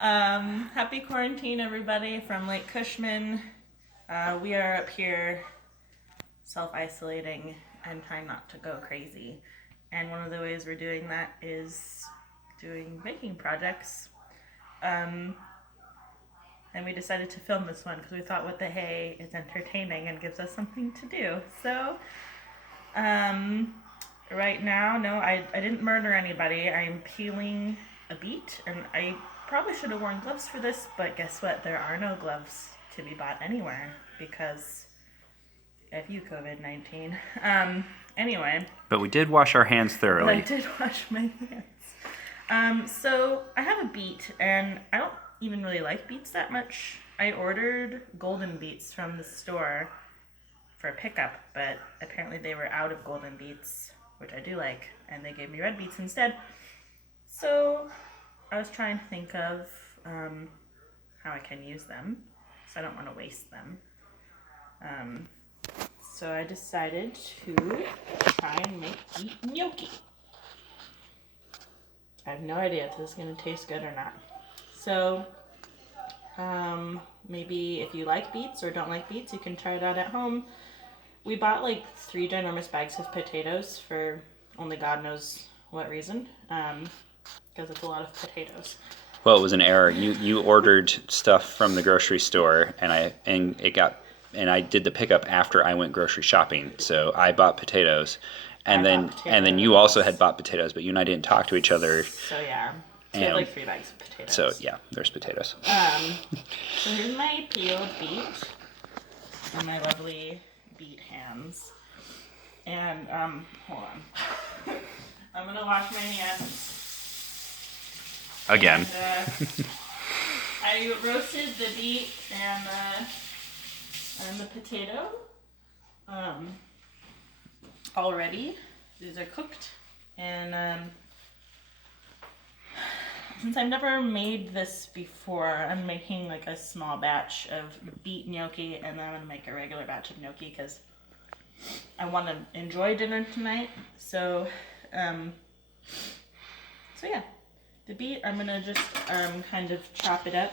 Happy quarantine, everybody, from Lake Cushman. We are up here self-isolating and trying not to go crazy. And one of the ways we're doing that is doing baking projects. And we decided to film this one because we thought, what the hey, it's entertaining and gives us something to do. So, right now, no, I didn't murder anybody. I'm peeling a beet, and I probably should have worn gloves for this, but guess what? There are no gloves to be bought anywhere because of you, COVID-19. Anyway. But we did wash our hands thoroughly. I did wash my hands. So I have a beet, and I don't even really like beets that much. I ordered golden beets from the store for pickup, but apparently they were out of golden beets, which I do like, and they gave me red beets instead. So I was trying to think of how I can use them, so I don't want to waste them. So I decided to try and make beet gnocchi. I have no idea if this is going to taste good or not. So maybe if you like beets or don't like beets, you can try it out at home. We bought like 3 ginormous bags of potatoes for only God knows what reason, because it's a lot of potatoes. Well, it was an error. You ordered stuff from the grocery store, and I did the pickup after I went grocery shopping. So I bought potatoes, and then you also had bought potatoes, but you and I didn't talk to each other. So yeah, so we had like 3 bags of potatoes. So yeah, there's potatoes. So here's my peeled beet and my lovely beet hands. And hold on, I'm gonna wash my hands again. And, I roasted the beet and the potato already. These are cooked, and since I've never made this before, I'm making like a small batch of beet gnocchi, and then I'm gonna make a regular batch of gnocchi because I want to enjoy dinner tonight. So yeah, the beet, I'm gonna just kind of chop it up.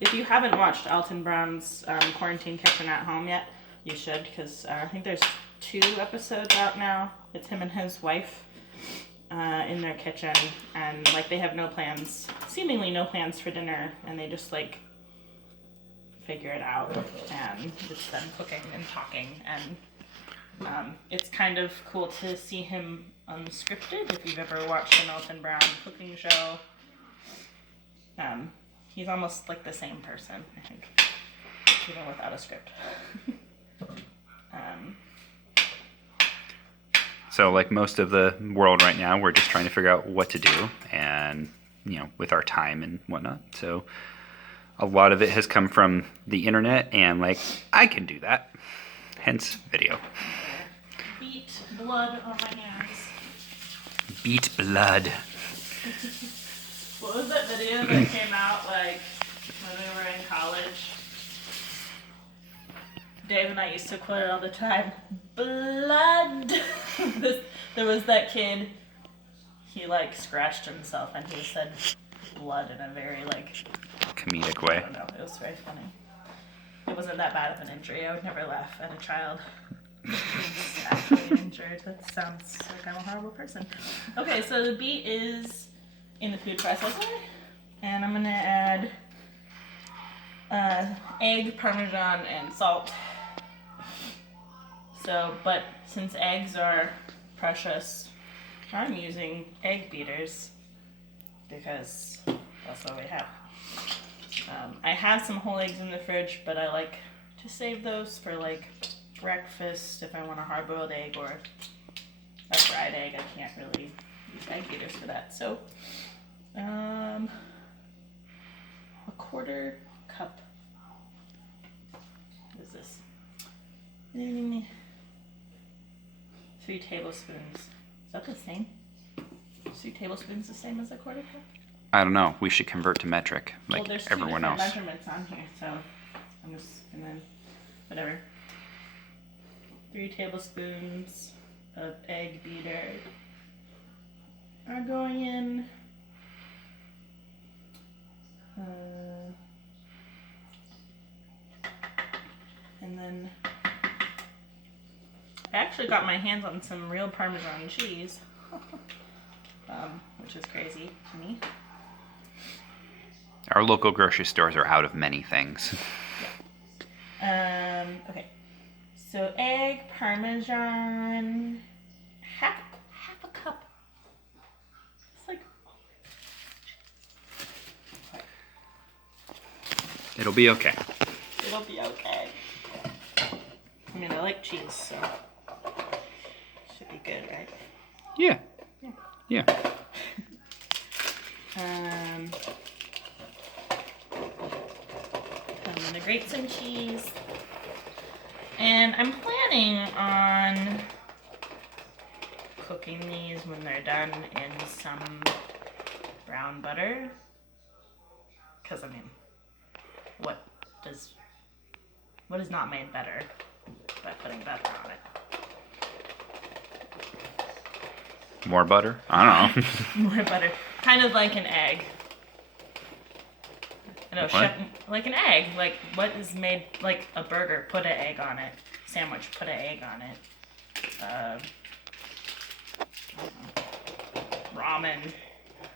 If you haven't watched Alton Brown's Quarantine Kitchen at Home yet, you should, because I think there's 2 episodes out now. It's him and his wife in their kitchen, and like they have no plans, seemingly no plans for dinner, and they just like figure it out, and it's them cooking and talking, and it's kind of cool to see him unscripted. If you've ever watched an Alton Brown cooking show, he's almost like the same person, I think, even without a script. So like most of the world right now, we're just trying to figure out what to do, and with our time and whatnot. So a lot of it has come from the internet, and like I can do that, hence video. Beet blood on my hands. Beet blood. What was that video that came out like when we were in college? Dave and I used to quote it all the time. Blood. There was that kid. He like scratched himself and he said blood in a very like comedic way. I don't know. It was very funny. It wasn't that bad of an injury. I would never laugh at a child who's actually injured. That sounds like I'm a horrible person. Okay, so the beet is in the food processor, and I'm gonna add egg, Parmesan, and salt. So, but since eggs are precious, I'm using egg beaters because that's what we have. I have some whole eggs in the fridge, but I like to save those for like breakfast if I want a hard-boiled egg or a fried egg. I can't really use egg beaters for that. So, a 1/4 cup. What is this? 3 tablespoons. Is that the same? 3 tablespoons the same as a 1/4 cup? I don't know. We should convert to metric like there's everyone else. There's 2 different measurements on here, so I'm just, and then whatever. 3 tablespoons of egg beater are going in. And then I actually got my hands on some real Parmesan cheese, which is crazy to me. Our local grocery stores are out of many things. Yeah. Okay. So egg, Parmesan, half a cup. It's like. It'll be okay. It'll be okay. I mean, I like cheese, so should be good, right? Yeah. Yeah. I'm gonna grate some cheese, and I'm planning on cooking these when they're done in some brown butter. Because I mean, what is not made better by putting butter on it? More butter? I don't know. More butter. Kind of like an egg. I know, What? like an egg. Like, what is made, like a burger, put an egg on it. Sandwich, put an egg on it. Ramen,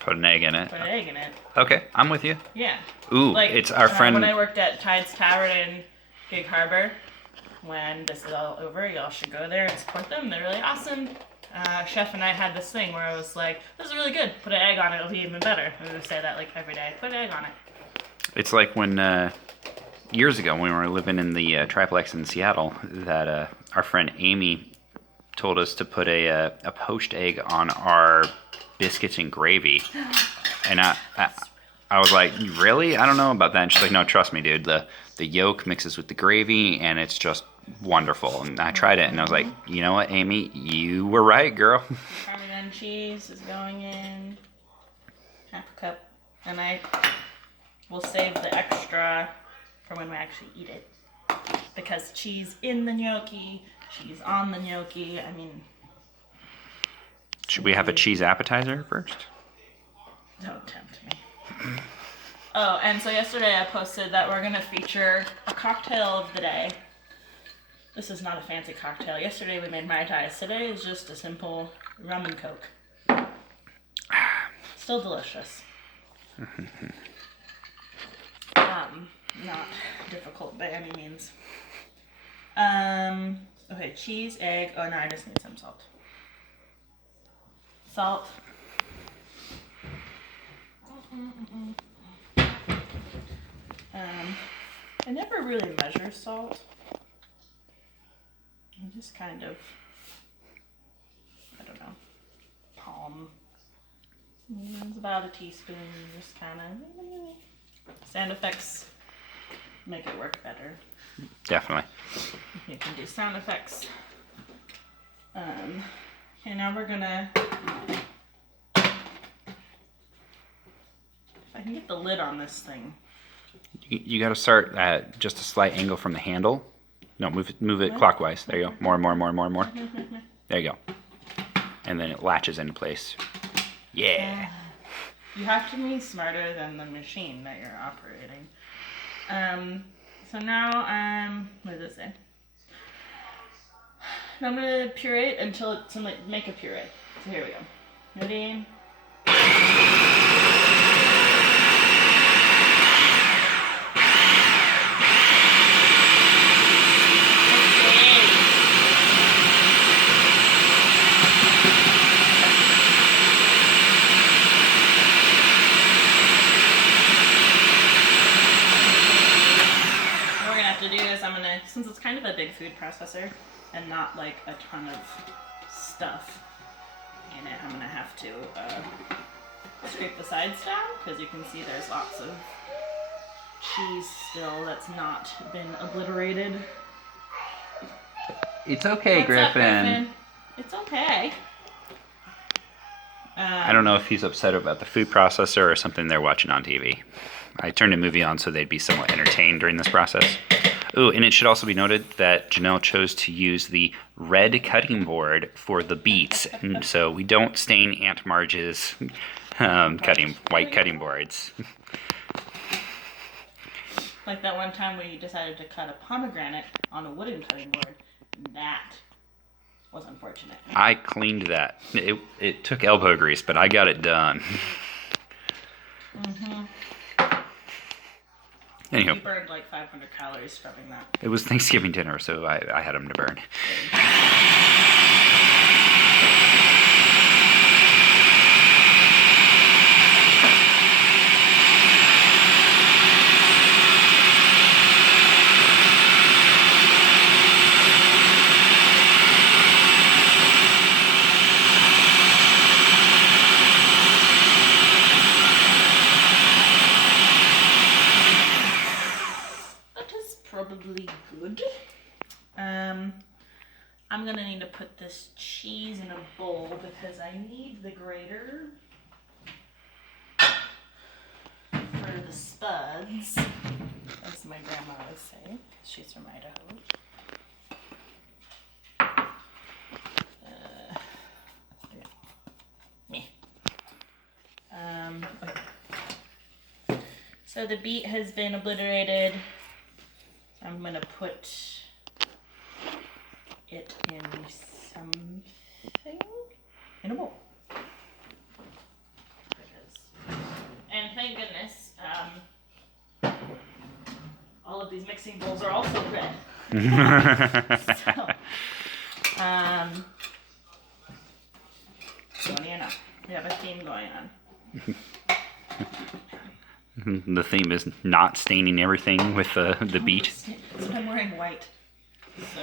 Put an egg in it. put an egg in it. Okay, I'm with you. Yeah. Ooh, Like, it's our friend. when I worked at Tides Tavern in Gig Harbor, when this is all over, y'all should go there and support them. They're really awesome. Chef and I had this thing where I was like, this is really good. Put an egg on it, it'll be even better. And we would say that like every day. Put an egg on it. It's like when years ago when we were living in the triplex in Seattle, that our friend Amy told us to put a poached egg on our biscuits and gravy, and I was like, really? I don't know about that. And she's like, no, trust me, dude. The yolk mixes with the gravy, and it's just wonderful. And I tried it, and I was like, you know what, Amy, you were right, girl. Parmesan cheese is going in. Half a cup. And I will save the extra for when we actually eat it. Because cheese in the gnocchi, cheese on the gnocchi. I mean, Should we have a cheese appetizer first? don't tempt me. Oh, and so yesterday I posted that we're going to feature a cocktail of the day. This is not a fancy cocktail. Yesterday we made Mai Tais. Today is just a simple rum and coke. Still delicious. Not difficult by any means. Okay, cheese, egg. Oh no, I just need some salt. Salt. I never really measure salt. I just kind of, I don't know, palm. It's about a teaspoon, just kind of. Sound effects make it work better. Definitely. You can do sound effects. Okay, now we're gonna. If I can get the lid on this thing. You got to start at just a slight angle from the handle. No, move it clockwise. There you go. More. There you go. And then it latches into place. Yeah. You have to be smarter than the machine that you're operating. So now what does it say? Now I'm gonna puree it until it's like make a puree. So here we go. Ready? Since it's kind of a big food processor and not like a ton of stuff in it, I'm gonna have to scrape the sides down because you can see there's lots of cheese still that's not been obliterated. It's okay, What's Griffin. up, Griffin. It's okay. I don't know if he's upset about the food processor or something they're watching on TV. I turned a movie on so they'd be somewhat entertained during this process. Oh, and it should also be noted that Ginelle chose to use the red cutting board for the beets, and so we don't stain Aunt Marge's white cutting boards. Like that one time we decided to cut a pomegranate on a wooden cutting board. That was unfortunate. I cleaned that. It took elbow grease, but I got it done. Anyhow, You burned like 500 calories scrubbing that. it was Thanksgiving dinner, so I had them to burn. Probably good. I'm gonna need to put this cheese in a bowl because I need the grater for the spuds, as my grandma would say. She's from Idaho. Okay. So the beet has been obliterated. I'm gonna put it in something, in a bowl. There it is. And thank goodness, all of these mixing bowls are also red. So, don't you know, we have a theme going on. The theme is not staining everything with the beet. So I'm wearing white. So.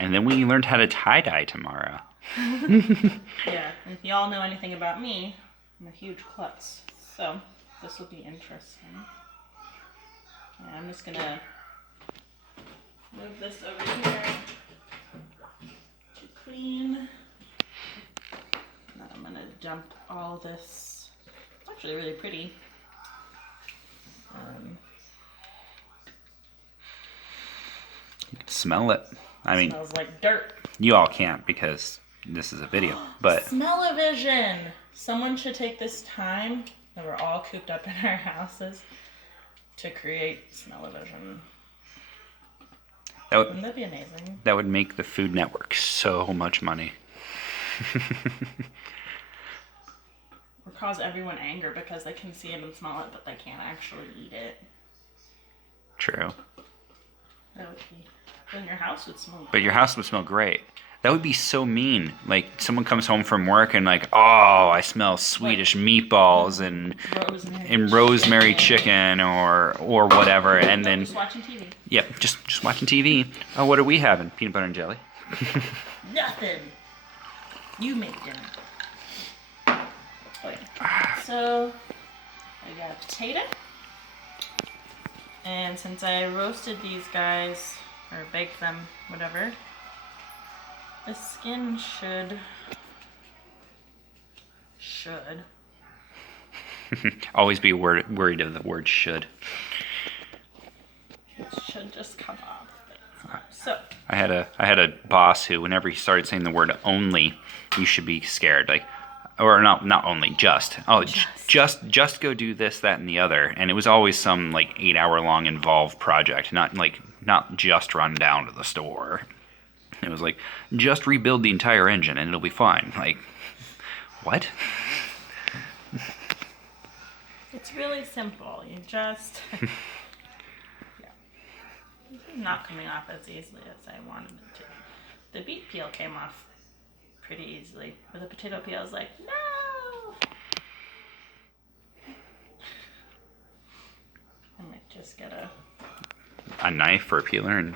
And then we learned how to tie-dye tomorrow. Yeah, and if y'all know anything about me, I'm a huge klutz. So this will be interesting. Yeah, I'm just gonna move this over here to clean. Now I'm gonna dump all this. It's actually really pretty. You can smell it. I mean, Smells like dirt. you all can't because this is a video, but Smell-o-vision! Someone should take this time that we're all cooped up in our houses to create smell-o-vision. Wouldn't that be amazing? That would make the Food Network so much money. Or cause everyone anger because they can see it and smell it, but they can't actually eat it. True. That would be... Then your house would smell But your house would smell great. That would be so mean. Like, someone comes home from work and like, oh, I smell Swedish meatballs and rosemary chicken or whatever, and then just watching TV. Yep, just watching TV. Oh, what are we having? Peanut butter and jelly. Nothing. You make dinner. Okay. So I got a potato, and since I roasted these guys or baked them, whatever, the skin should Always be worried of the word should. It should just come off. So I had a boss who, whenever he started saying the word only, you should be scared. Like, or not only, just. Oh, just go do this, that, and the other. And it was always some like 8-hour long involved project, not just run down to the store. It was like, just rebuild the entire engine and it'll be fine. Like, what? it's really simple. You just It's not coming off as easily as I wanted it to. The beet peel came off pretty easily, but the potato peel I was like, no! I might just get a knife or a peeler and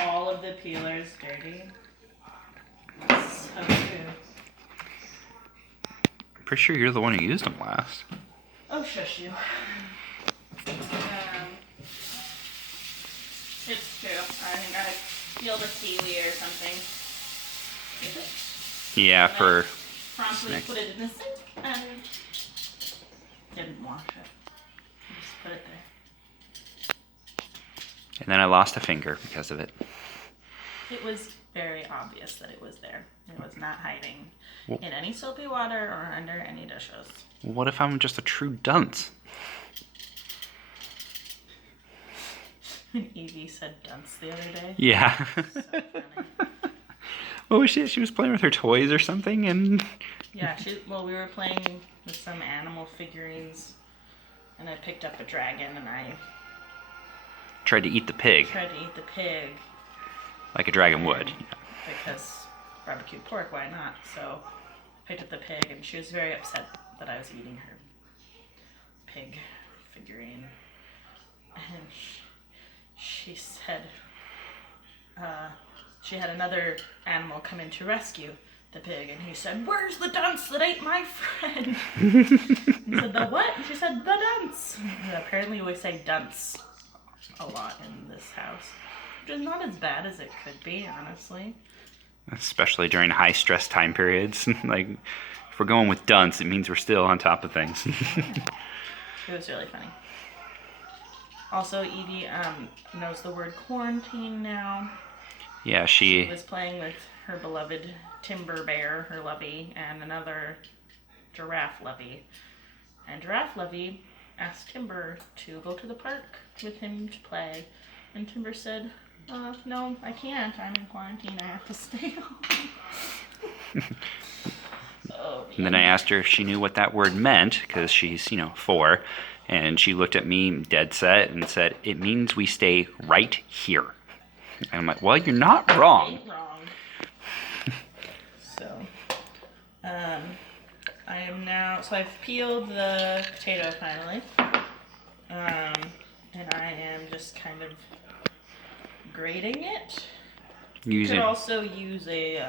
all of the peelers dirty. So true. I'm pretty sure you're the one who used them last. Oh, shush you. It's true. I think I peeled a kiwi or something. Is it? Yeah, And for I promptly snacks. put it in the sink and didn't wash it. Just put it there. And then I lost a finger because of it. It was very obvious that it was there. It was not hiding in any soapy water or under any dishes. What if I'm just a true dunce? When Evie said dunce the other day. Yeah. So funny. What was she? She was playing with her toys or something, and Yeah, we were playing with some animal figurines, and I picked up a dragon, and I tried to eat the pig. tried to eat the pig. Like a dragon would. Because barbecued pork, why not? So I picked up the pig, and she was very upset that I was eating her pig figurine. And she said she had another animal come in to rescue the pig, and he said, "Where's the dunce that ate my friend?" He said, "The what?" And she said, "The dunce." And apparently we say dunce a lot in this house, which is not as bad as it could be, honestly. Especially during high stress time periods. Like, if we're going with dunce, it means we're still on top of things. It was really funny. Also, Evie knows the word quarantine now. Yeah, She was playing with her beloved timber bear, her lovey, and another giraffe lovey. And Giraffe Lovey asked Timber to go to the park with him to play. And Timber said, "No, I can't. I'm in quarantine. I have to stay home." Oh, And then I asked her if she knew what that word meant, because she's, 4. And she looked at me dead set and said, "It means we stay right here." And I'm like, "Well, you're not wrong." Ain't wrong. So, I've peeled the potato finally. And I am just kind of grating it. You could also use a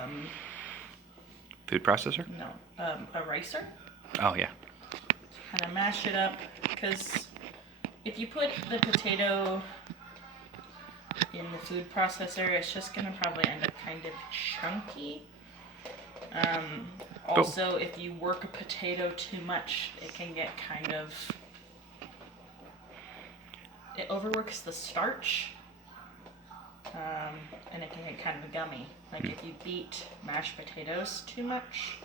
food processor? No, a ricer. Oh yeah. Kind of mash it up, because if you put the potato in the food processor, it's just gonna probably end up kind of chunky. Also, if you work a potato too much, it can get it overworks the starch, and it can get kind of gummy. Like if you beat mashed potatoes too much,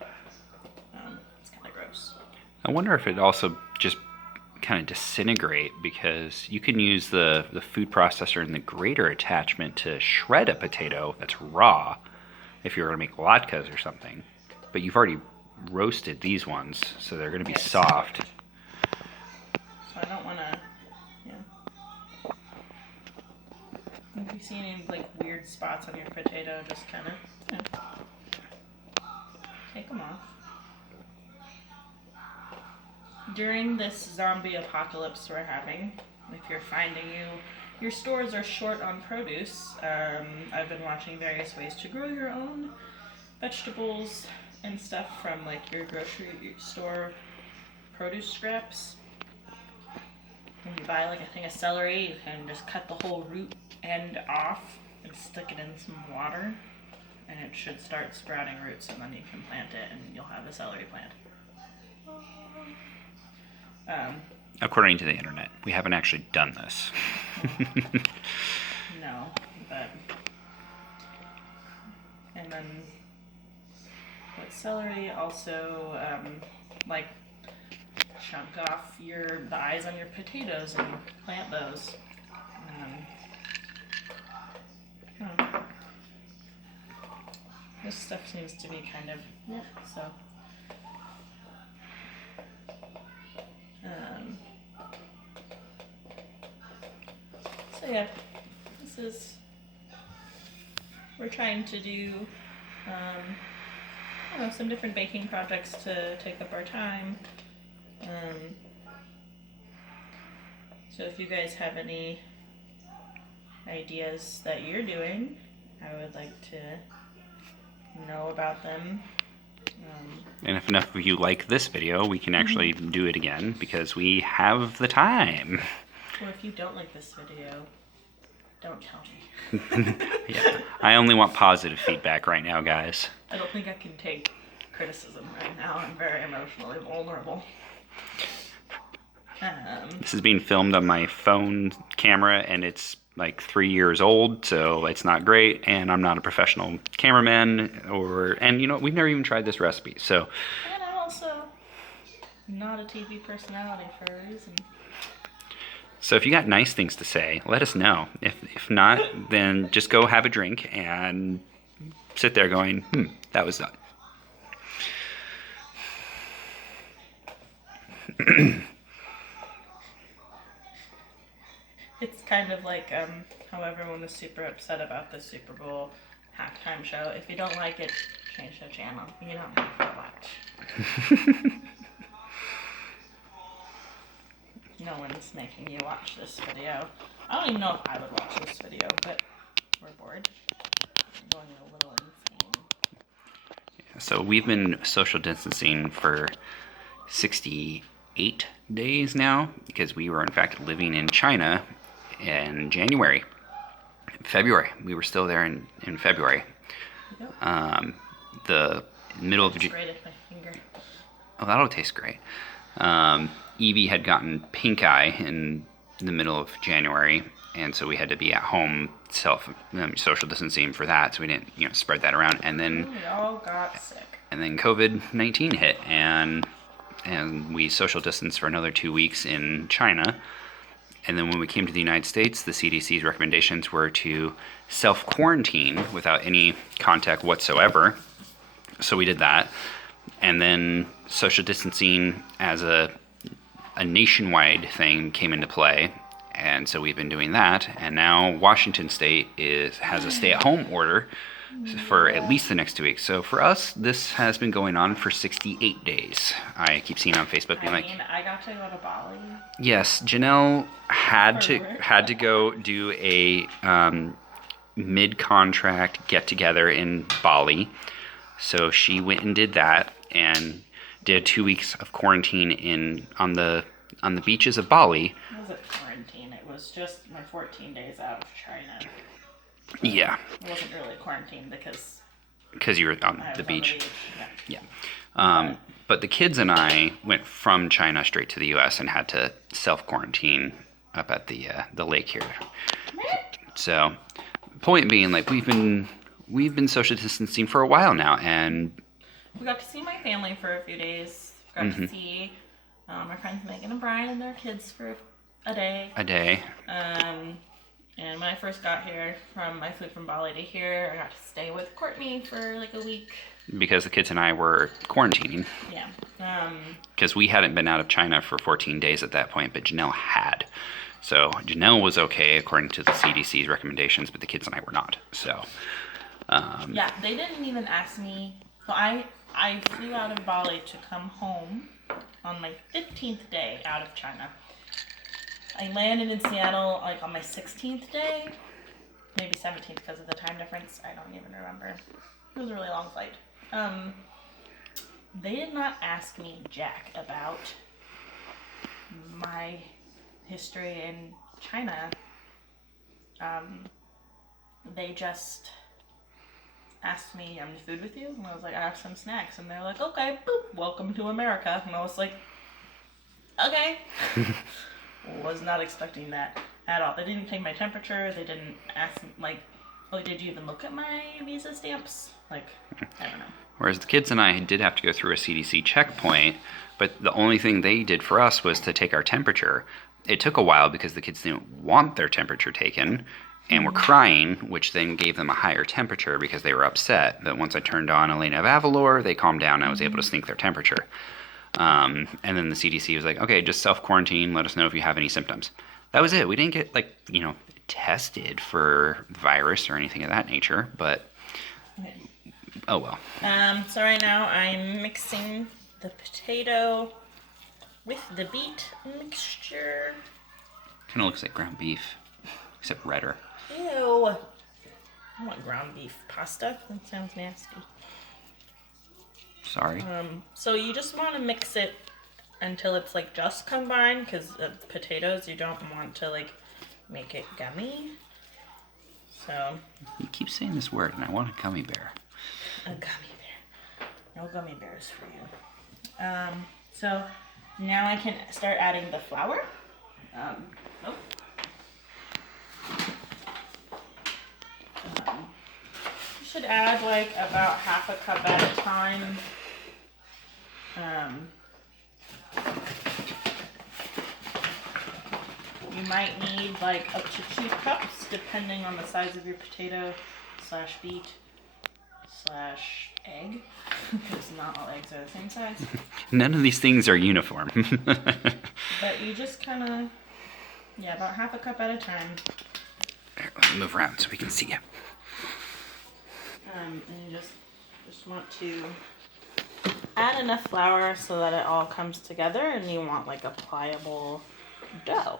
it's kind of gross. I wonder if it also just kind of disintegrate, because you can use the food processor and the grater attachment to shred a potato that's raw if you're going to make latkes or something. But you've already roasted these ones, so they're going to be soft. So I don't want to, if you see any weird spots on your potato, just kind of take them off. During this zombie apocalypse we're having, if you're finding your stores are short on produce, I've been watching various ways to grow your own vegetables and stuff from your grocery store produce scraps. When you buy a thing of celery, you can just cut the whole root end off and stick it in some water, and it should start sprouting roots, and then you can plant it and you'll have a celery plant. According to the internet, we haven't actually done this. No, but and then with celery, also chunk off the eyes on your potatoes and plant those. This stuff seems to be kind of so. So yeah, we're trying to do some different baking projects to take up our time. So if you guys have any ideas that you're doing, I would like to know about them. And if enough of you like this video, we can actually do it again, because we have the time. Or if you don't like this video, don't tell me. Yeah, I only want positive feedback right now, guys. I don't think I can take criticism right now. I'm very emotionally vulnerable. This is being filmed on my phone camera, and it's like 3 years old, so it's not great. And I'm not a professional cameraman, and we've never even tried this recipe. So. And I'm also not a TV personality for a reason. So if you got nice things to say, let us know. If not, then just go have a drink and sit there going, that was done. It's kind of like how everyone was super upset about the Super Bowl halftime show. If you don't like it, change the channel. You don't have to watch. No one's making you watch this video. I don't even know if I would watch this video, but we're bored. I'm going a little insane. So we've been social distancing for 68 days now, because we were in fact living in China in February. We were still there in February. Yep. The middle of June. Grated my finger. Oh, that'll taste great. Evie had gotten pink eye in the middle of January, and so we had to be at home social distancing for that, so we didn't spread that around. And then we all got sick. And then COVID-19 hit, and we social distanced for another 2 weeks in China. And then when we came to the United States, the CDC's recommendations were to self-quarantine without any contact whatsoever. So we did that. And then social distancing as a nationwide thing came into play. And so we've been doing that. And now Washington State has a stay-at-home order for at least the next 2 weeks. So for us, this has been going on for 68 days. I keep seeing on Facebook being I got to go to Bali. Yes, Ginelle had to go do a mid-contract get-together in Bali. So she went and did that and did 2 weeks of quarantine on the beaches of Bali. It wasn't quarantine. It was just my 14 days out of China. Yeah. It wasn't really quarantine because you were on the beach. Yeah. But the kids and I went from China straight to the U.S. and had to self-quarantine up at the lake here. So, point being, like we've been social distancing for a while now, and we got to see my family for a few days. We got to see my friends Megan and Brian and their kids for a day. And when I first got here, I flew from Bali to here, I got to stay with Courtney for like a week. Because the kids and I were quarantining. Yeah. Because we hadn't been out of China for 14 days at that point, but Ginelle had. So Ginelle was okay according to the CDC's recommendations, but the kids and I were not. So. Yeah, they didn't even ask me. So I flew out of Bali to come home on my 15th day out of China. I landed in Seattle like on my 16th day, maybe 17th because of the time difference. I don't even remember. It was a really long flight. They did not ask me jack about my history in China. They just asked me, "I'm food with you?" And I was like, "I have some snacks." And they're like, "Okay, boop, welcome to America." And I was like, "Okay." Was not expecting that at all. They didn't take my temperature. They didn't ask me, like, "Oh, did you even look at my visa stamps?" Like, I don't know. Whereas the kids and I did have to go through a CDC checkpoint, but the only thing they did for us was to take our temperature. It took a while because the kids didn't want their temperature taken and were crying, which then gave them a higher temperature because they were upset. But once I turned on Elena Avalor, they calmed down and I was able to sneak their temperature. And then the CDC was like, okay, just self-quarantine. Let us know if you have any symptoms. That was it. We didn't get, like, tested for virus or anything of that nature, but oh well. So right now I'm mixing the potato with the beet mixture. Kind of looks like ground beef, except redder. Ew. I want ground beef pasta. That sounds nasty. Sorry. So you just want to mix it until it's like just combined, because potatoes you don't want to like make it gummy. So. You keep saying this word, and I want a gummy bear. A gummy bear. No gummy bears for you. So Now I can start adding the flour. Oh. You should add like about half a cup at a time. You might need like up to 2 cups depending on the size of your potato / beet / egg. Because not all eggs are the same size. None of these things are uniform. But you just kind of, yeah, about half a cup at a time. Here, let me move around so we can see you. And you just want to add enough flour so that it all comes together, and you want like a pliable dough.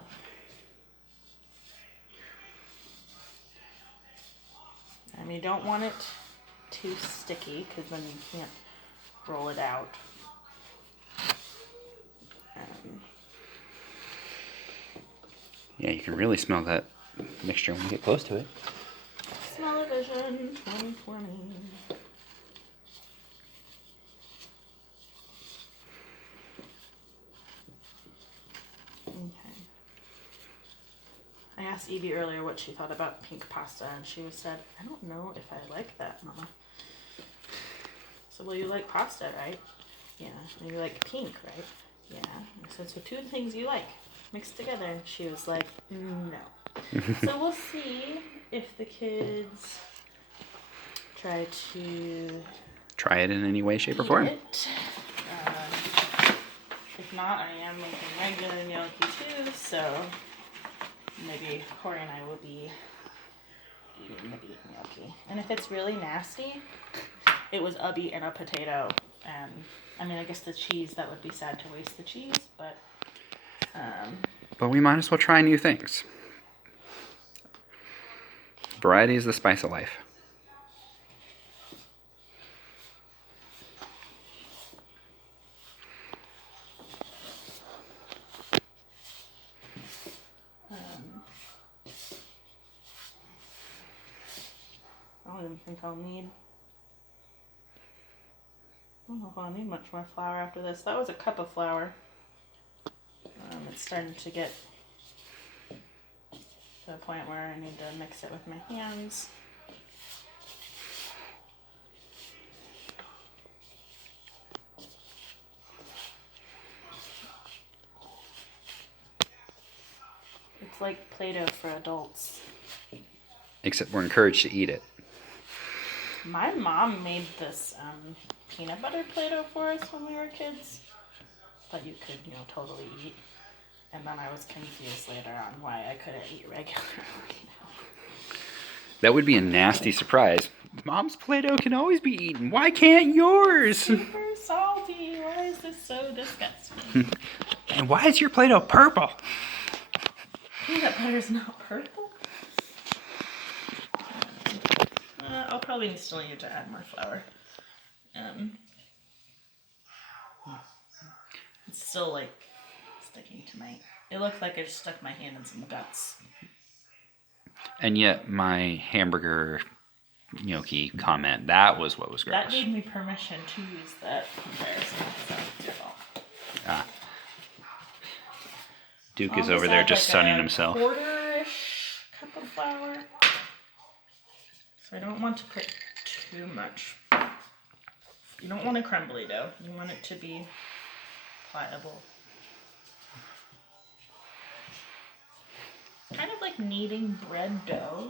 And you don't want it too sticky because then you can't roll it out. Yeah, you can really smell that mixture when you get close to it. Smell-o-vision 2020. Okay. I asked Evie earlier what she thought about pink pasta, and she said, I don't know if I like that, Mama. So, well, you like pasta, right? Yeah. And you like pink, right? Yeah. I said, so 2 things you like mixed together. And she was like, no. So we'll see if the kids try it in any way, shape, or form. If not, I am making regular gnocchi too, so maybe Corey and I will be eating the beet gnocchi. And if it's really nasty, it was a beet and a potato, and I mean, I guess the cheese, that would be sad to waste the cheese, but we might as well try new things. Variety is the spice of life. I don't even think I don't know if I'll need much more flour after this. That was a cup of flour. It's starting to get to a point where I need to mix it with my hands. It's like Play-Doh for adults. Except we're encouraged to eat it. My mom made this peanut butter Play-Doh for us when we were kids that you could, totally eat. And then I was confused later on why I couldn't eat regularly. That would be a nasty surprise. Mom's Play-Doh can always be eaten. Why can't yours? Super salty. Why is this so disgusting? And why is your Play-Doh purple? Peanut butter's not purple. I'll probably still need to add more flour. It's still like sticking to it looked like I just stuck my hand in some guts. And yet my hamburger gnocchi comment, that was what was gross. That gave me permission to use that comparison, so it's your fault. Ah. Duke is over there just sunning himself. Quarter-ish cup of flour. So I don't want to put too much. You don't want a crumbly dough. You want it to be pliable. Kind of like kneading bread dough.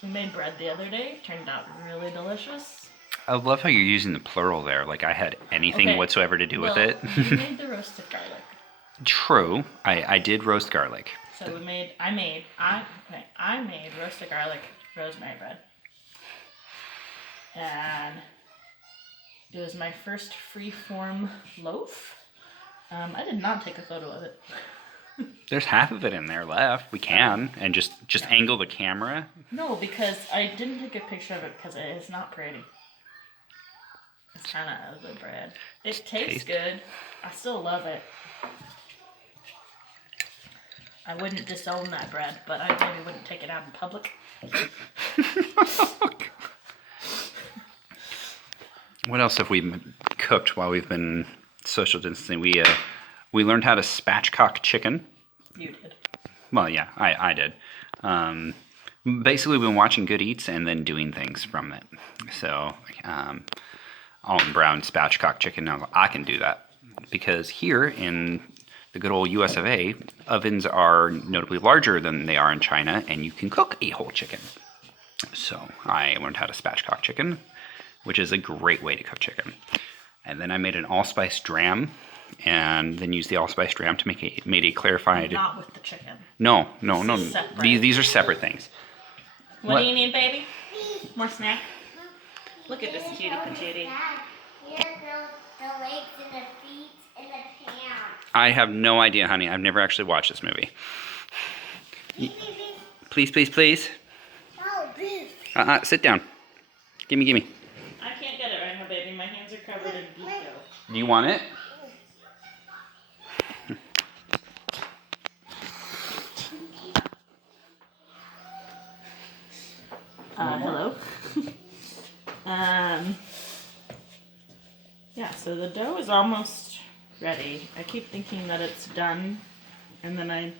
We made bread the other day. Turned out really delicious. I love how you're using the plural there. Like I had anything whatsoever to do with it. You made the roasted garlic. True. I did roast garlic. So I made roasted garlic rosemary bread. And it was my first free-form loaf. I did not take a photo of it. There's half of it in there left. We can, and just angle the camera. No, because I didn't take a picture of it because it is not pretty. It's kind of ugly bread. It tastes good. I still love it. I wouldn't disown that bread, but I maybe wouldn't take it out in public. What else have we cooked while we've been social distancing, we learned how to spatchcock chicken. You did. Well, yeah, I did. Basically, we've been watching Good Eats and then doing things from it. So, Alton Brown spatchcock chicken. Now, I can do that because here in the good old US of A, ovens are notably larger than they are in China, and you can cook a whole chicken. So, I learned how to spatchcock chicken, which is a great way to cook chicken. And then I made an allspice dram, and then used the allspice dram to made a clarified. Not with the chicken. No. Separate. These are separate things. What do you need, baby? More snack? Look at this cutie patootie. Here's the legs and the feet and the pants. I have no idea, honey. I've never actually watched this movie. Please. Oh, beef. Sit down. Gimme. I can't get it right now, baby. My hands are covered in beet dough. Do you want it? Hello. Yeah, so the dough is almost ready. I keep thinking that it's done, and then I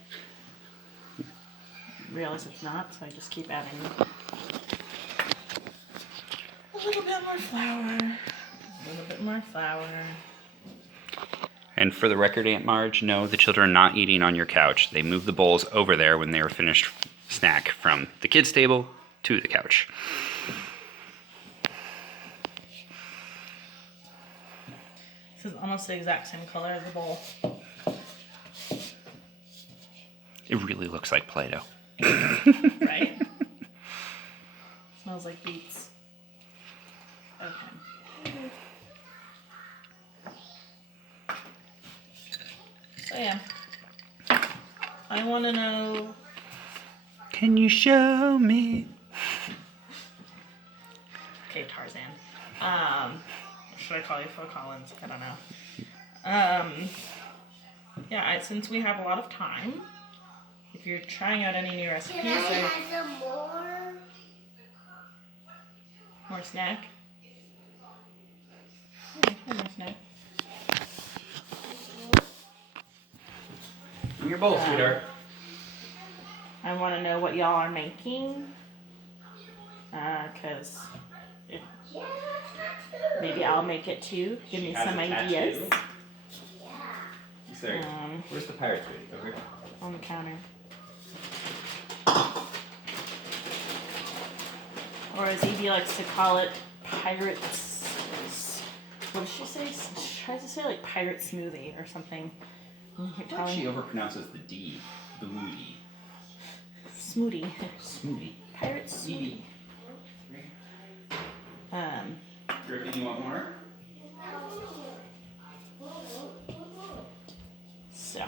realize it's not, so I just keep adding a little bit more flour. And for the record, Aunt Marge, no, the children are not eating on your couch. They moved the bowls over there when they were finished snack from the kids' table to the couch. This is almost the exact same color as the bowl. It really looks like Play-Doh. Right? Smells like beets. Okay. So yeah. I want to know... Can you show me? Okay, Tarzan. Should I call you Phil Collins? I don't know. Yeah, since we have a lot of time, if you're trying out any new recipes Can I or have some more? more snack. Okay, more snack. In your bowl, sweetheart. I want to know what y'all are making. Because maybe I'll make it too. Give me some ideas. Where's the pirate sweetie? Over here. On the counter. Or as Evie likes to call it, pirates. What does she say? She tries to say like pirate smoothie or something. She overpronounces the D. The moody. Smoothie. Smoothie. Pirate smoothie. Griffin, you want more? So.